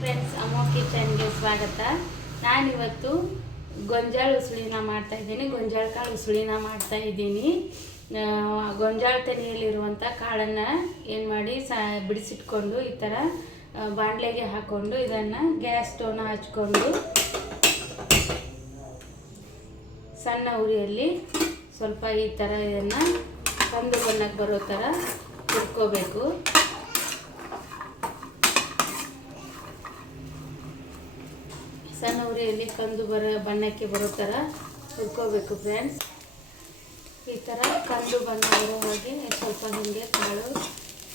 Friends, ಅಮ್ಮೋ ಕಿಚನ್ಗೆ ಸ್ವಾಗತ. ನಾನಿವತ್ತು ಗೊಂಜಾಳ ಉಸುಳಿನ ಮಾಡ್ತಾಯಿದ್ದೀನಿ. ಗೊಂಜಾಳ ಕಾಳು ಉಸುಳಿನ ಮಾಡ್ತಾಯಿದ್ದೀನಿ. ಗೊಂಜಾಳ ತೆನೆಯಲ್ಲಿರುವಂಥ ಕಾಳನ್ನು ಏನು ಮಾಡಿ ಬಿಡಿಸಿಟ್ಕೊಂಡು ಈ ಥರ ಬಾಣಲೆಗೆ ಹಾಕ್ಕೊಂಡು ಇದನ್ನು ಗ್ಯಾಸ್ ಸ್ಟವ್ನ ಹಚ್ಕೊಂಡು ಸಣ್ಣ ಉರಿಯಲ್ಲಿ ಸ್ವಲ್ಪ ಈ ಥರ ಇದನ್ನು ಕಂದು ಬಣ್ಣಕ್ಕೆ ಬರೋ ಥರ ಹುರ್ಕೋಬೇಕು. ಸಣ್ಣ ಉರಿಯಲ್ಲಿ ಕಂದು ಬಣ್ಣಕ್ಕೆ ಬರೋ ಥರ ಹುರ್ಕೋಬೇಕು ಫ್ರೆಂಡ್ಸ್. ಈ ಥರ ಕಂದು ಬಣ್ಣ ಬರೋ ಹಾಗೆ ಸ್ವಲ್ಪ ಹಿಂಗೆ ಕಾಳು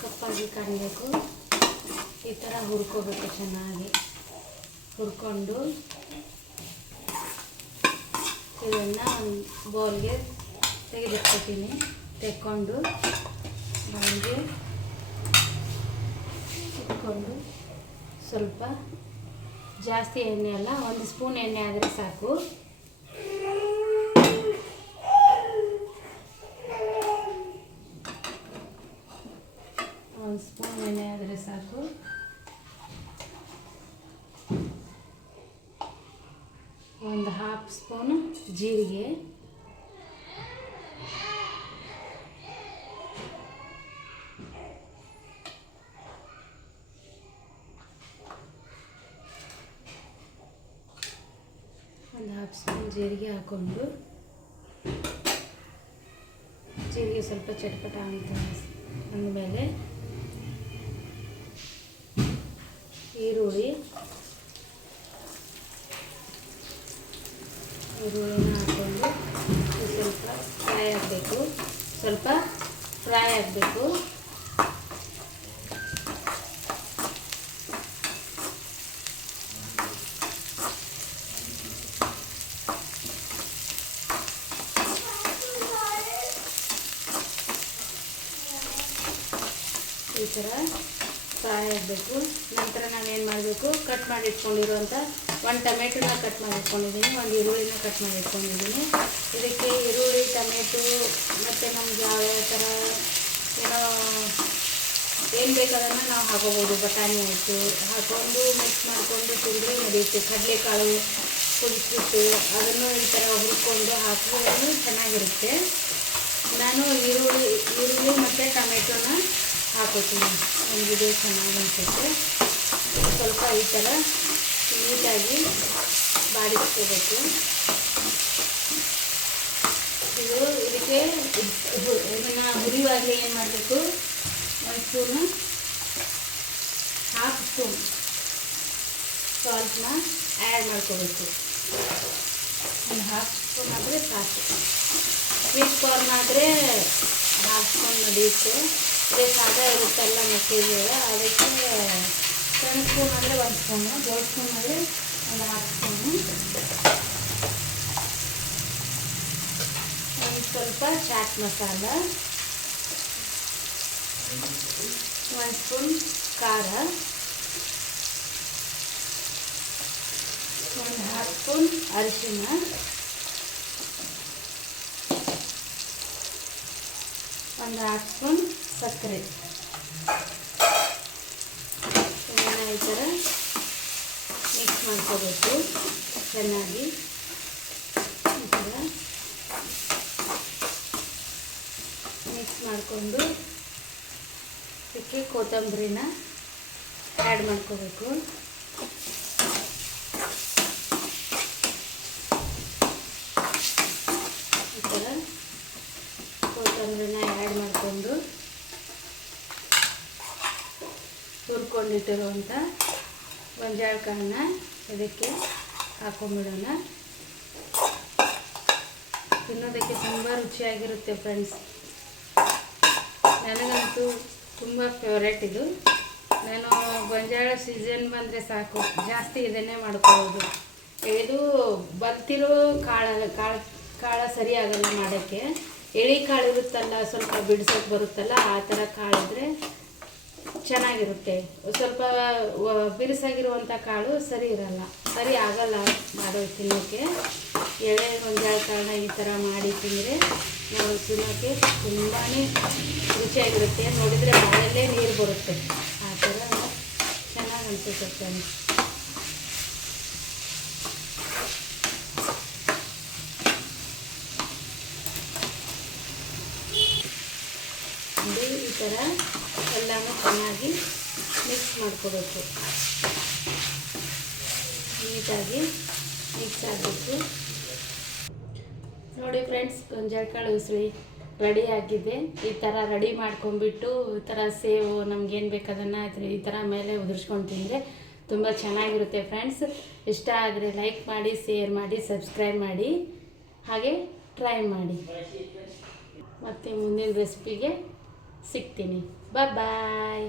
ಕಪ್ಪಾಗಿ ಕಾಣಬೇಕು. ಈ ಥರ ಹುರ್ಕೋಬೇಕು. ಚೆನ್ನಾಗಿ ಹುರ್ಕೊಂಡು ಇದನ್ನು ಒಂದು ಬೌಲ್ಗೆ ತೆಗೆದಿಟ್ಕೊತೀನಿ. ತೆಕ್ಕೊಂಡು ಬೌಲ್ಗೆ ಇಟ್ಕೊಂಡು ಸ್ವಲ್ಪ ಜಾಸ್ತಿ ಎಣ್ಣೆ ಅಲ್ಲ, 1 ಸ್ಪೂನ್ ಎಣ್ಣೆ ಆದರೆ ಸಾಕು. ಒಂದು ಸ್ಪೂನ್ ಎಣ್ಣೆ ಆದರೆ ಸಾಕು. ಒಂದು 1/2 ಸ್ಪೂನು ಜೀರಿಗೆ, ಒಂದು 1/2 ಸ್ಪೂನ್ ಜೀರಿಗೆ ಹಾಕ್ಕೊಂಡು ಜೀರಿಗೆ ಸ್ವಲ್ಪ ಚಟ್ಪಟ ಅಂತ ಅಂದಮೇಲೆ ಈರುಳ್ಳಿನ ಹಾಕ್ಕೊಂಡು ಸ್ವಲ್ಪ ಫ್ರೈ ಆಗಬೇಕು. ಈ ಥರ ಫ್ರೈ ಆಗಬೇಕು. ನಂತರ ನಾವೇನು ಮಾಡಬೇಕು, ಕಟ್ ಮಾಡಿ ಇಟ್ಕೊಂಡಿರುವಂಥ 1 ಟೊಮೆಟೊನ ಕಟ್ ಮಾಡಿ ಇಟ್ಕೊಂಡಿದ್ದೀನಿ, 1 ಈರುಳ್ಳಿನ ಕಟ್ ಮಾಡಿ ಇಟ್ಕೊಂಡಿದ್ದೀನಿ. ಇದಕ್ಕೆ ಈರುಳ್ಳಿ, ಟೊಮೆಟೊ ಮತ್ತು ನಮ್ಗೆ ಯಾವ ಥರ ಏನು ಬೇಕಾದನ್ನು ನಾವು ಹಾಕೋಬೋದು. ಬಟಾಣಿ ಆಯಿತು ಹಾಕ್ಕೊಂಡು ಮಿಕ್ಸ್ ಮಾಡಿಕೊಂಡು ತಿಂದರೆ ನಡೆಯುತ್ತೆ. ಕಡಲೆಕಾಳು ಕುದಿಸ್ಬಿಟ್ಟು ಅದನ್ನು ಈ ಥರ ಹುರ್ಕೊಂಡು ಹಾಕಿದ್ರೂ ಚೆನ್ನಾಗಿರುತ್ತೆ. ನಾನು ಈರುಳ್ಳಿ ಮತ್ತು ಟೊಮೆಟೊನ ಹಾಕೋತೀನಿ. ನಮಗಿದೆ ಚೆನ್ನಾಗಿ ಅನಿಸುತ್ತೆ. ಸ್ವಲ್ಪ ಈ ಥರ ನೀಟಾಗಿ ಬಾಡಿಸ್ಕೋಬೇಕು. ಇದಕ್ಕೆ ಇದನ್ನು ಹುರಿಯುವಾಗಲೇ ಏನು ಮಾಡಬೇಕು, 1 ಸ್ಪೂನು 1/2 ಸ್ಪೂನ್ ಸಾಲ್ಟ್ನ ಆ್ಯಡ್ ಮಾಡ್ಕೋಬೇಕು. ಒಂದು 1/2 ಸ್ಪೂನ್ ಆದರೆ ಸಾಕು. ಸ್ವೀಟ್ ಕಾರ್ನ್ ಆದರೆ 1/2 ಸ್ಪೂನ್ ನಡೆಯುತ್ತೆ. ಅದೇ ಸಾದಾ ಇರುತ್ತಲ್ಲ ಮೆಕ್ಕೆಜೋಳ, ಅದಕ್ಕೆ ಸಣ್ಣ ಸ್ಪೂನ್ ಅಂದರೆ 1 ಸ್ಪೂನು, ದೊಡ್ಡ ಸ್ಪೂನ್ ಅಂದರೆ ಒಂದು 1/2 ಸ್ಪೂನು. ಒಂದು ಸ್ವಲ್ಪ ಚಾಟ್ ಮಸಾಲ, 1 ಸ್ಪೂನ್ ಖಾರ, 1/2 ಸ್ಪೂನ್ ಅರಿಶಿನ, 1/2 ಸ್ಪೂನ್ ಸಕ್ಕರೆ. ಇದನ್ನು ಈ ಥರ ಮಿಕ್ಸ್ ಮಾಡ್ಕೋಬೇಕು ಚೆನ್ನಾಗಿ. ಈ ಥರ ಮಿಕ್ಸ್ ಮಾಡಿಕೊಂಡು ಇದಕ್ಕೆ ಕೊತ್ತಂಬರಿನ ಆ್ಯಡ್ ಮಾಡ್ಕೋಬೇಕು. ಈ ಥರ ಕೊತ್ತಂಬರಿನ ಆ್ಯಡ್ ಮಾಡಿಕೊಂಡು ಹುರ್ಕೊಂಡಿಟ್ಟಿರುವಂಥ ಗೊಂಜಾಳ ಕಾಳನ್ನ ಇದಕ್ಕೆ ಹಾಕೊಂಡ್ಬಿಡೋಣ. ತಿನ್ನೋದಕ್ಕೆ ತುಂಬ ರುಚಿಯಾಗಿರುತ್ತೆ ಫ್ರೆಂಡ್ಸ್. ನನಗಂತೂ ತುಂಬ ಫೇವ್ರೇಟ್ ಇದು. ನಾನು ಗೊಂಜಾಳ ಸೀಸನ್ ಬಂದರೆ ಸಾಕು, ಜಾಸ್ತಿ ಇದನ್ನೇ ಮಾಡ್ಕೊಳ್ಳೋದು. ಇದು ಬಲ್ತಿರೋ ಕಾಳ ಸರಿ ಆಗಲ್ಲ ಮಾಡೋಕ್ಕೆ. ಎಳೆ ಕಾಳು ಇರುತ್ತಲ್ಲ, ಸ್ವಲ್ಪ ಬಿಡಿಸೋಕೆ ಬರುತ್ತಲ್ಲ, ಆ ಥರ ಕಾಳಿದ್ರೆ ಚೆನ್ನಾಗಿರುತ್ತೆ. ಸ್ವಲ್ಪ ಬಿರುಸಾಗಿರುವಂಥ ಕಾಳು ಸರಿ ಆಗಲ್ಲ ಮಾಡೋ ತಿನ್ನೋಕ್ಕೆ. ಎಳೆ ಗೊಂಜಾಳ ಕಾಳನ್ನ ಈ ಥರ ಮಾಡಿ ತಿಂದರೆ ನಾವು ತಿನ್ನೋಕ್ಕೆ ತುಂಬಾ ರುಚಿಯಾಗಿರುತ್ತೆ. ನೋಡಿದರೆ ಬಾಯಲ್ಲೇ ನೀರು ಬರುತ್ತೆ. ಆ ಥರ ಚೆನ್ನಾಗಿ ಅನಿಸುತ್ತೆ ಫ್ರೆಂಡ್ಸ್. ಈ ಥರ ಎಲ್ಲನೂ ಚೆನ್ನಾಗಿ ಮಿಕ್ಸ್ ಮಾಡ್ಕೋಬೇಕು. ನೀಟಾಗಿ ಮಿಕ್ಸ್ ಆಗಬೇಕು. ನೋಡಿ ಫ್ರೆಂಡ್ಸ್, ಗೊಂಜಾಳ ಕಾಳು ಉಸಳಿ ರೆಡಿ ಆಗಿದೆ. ಈ ಥರ ರೆಡಿ ಮಾಡ್ಕೊಂಡ್ಬಿಟ್ಟು ಈ ಥರ ಸೇವು ನಮ್ಗೇನು ಬೇಕು ಅದನ್ನು ಈ ಥರ ಮೇಲೆ ಉದುರಿಸ್ಕೊಂಡು ತಿಂದರೆ ತುಂಬ ಚೆನ್ನಾಗಿರುತ್ತೆ ಫ್ರೆಂಡ್ಸ್. ಇಷ್ಟ ಆದರೆ ಲೈಕ್ ಮಾಡಿ, ಶೇರ್ ಮಾಡಿ, ಸಬ್ಸ್ಕ್ರೈಬ್ ಮಾಡಿ, ಹಾಗೆ ಟ್ರೈ ಮಾಡಿ. ಮತ್ತು ಮುಂದಿನ ರೆಸಿಪಿಗೆ ಸಿಗ್ತೀನಿ. ಬಾಯ್.